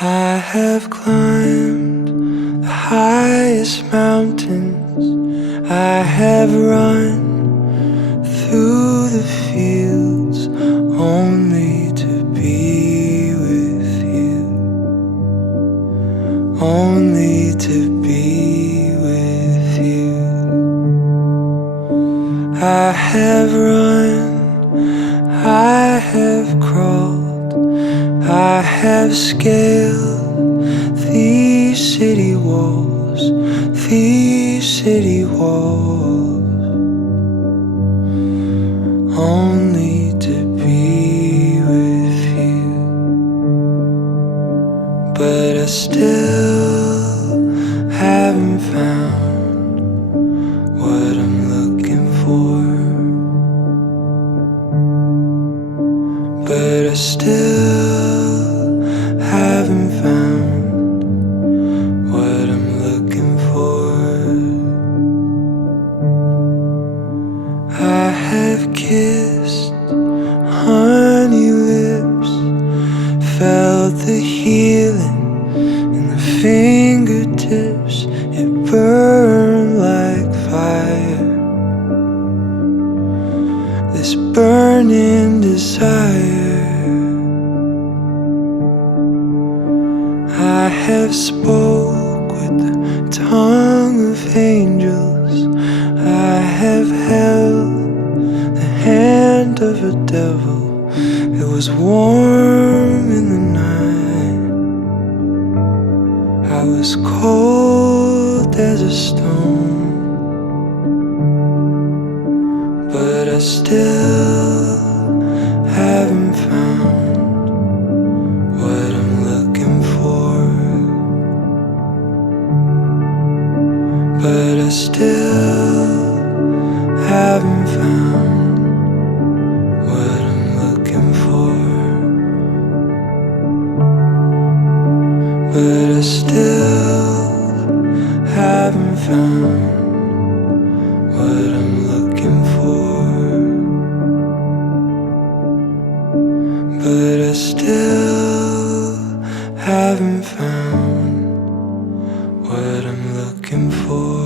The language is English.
I have climbed the highest mountains. I have run through the fields only to be with you. Only to be with you. I have run, I have crawled, I have scaled these city walls, only to be with you. But I still haven't found what I'm looking for. But I still haven't found what I'm looking for. I have kissed honey lips, felt the healing in the fingertips. It burned like fire, this burning desire. I have spoke with the tongue of angels. I have held the hand of a devil. It was warm in the night, I was cold as a stone. But I still haven't found what I'm looking for. But I still haven't found what I'm looking for. But I still haven't found what I'm looking for. But I still haven't found what I'm looking for.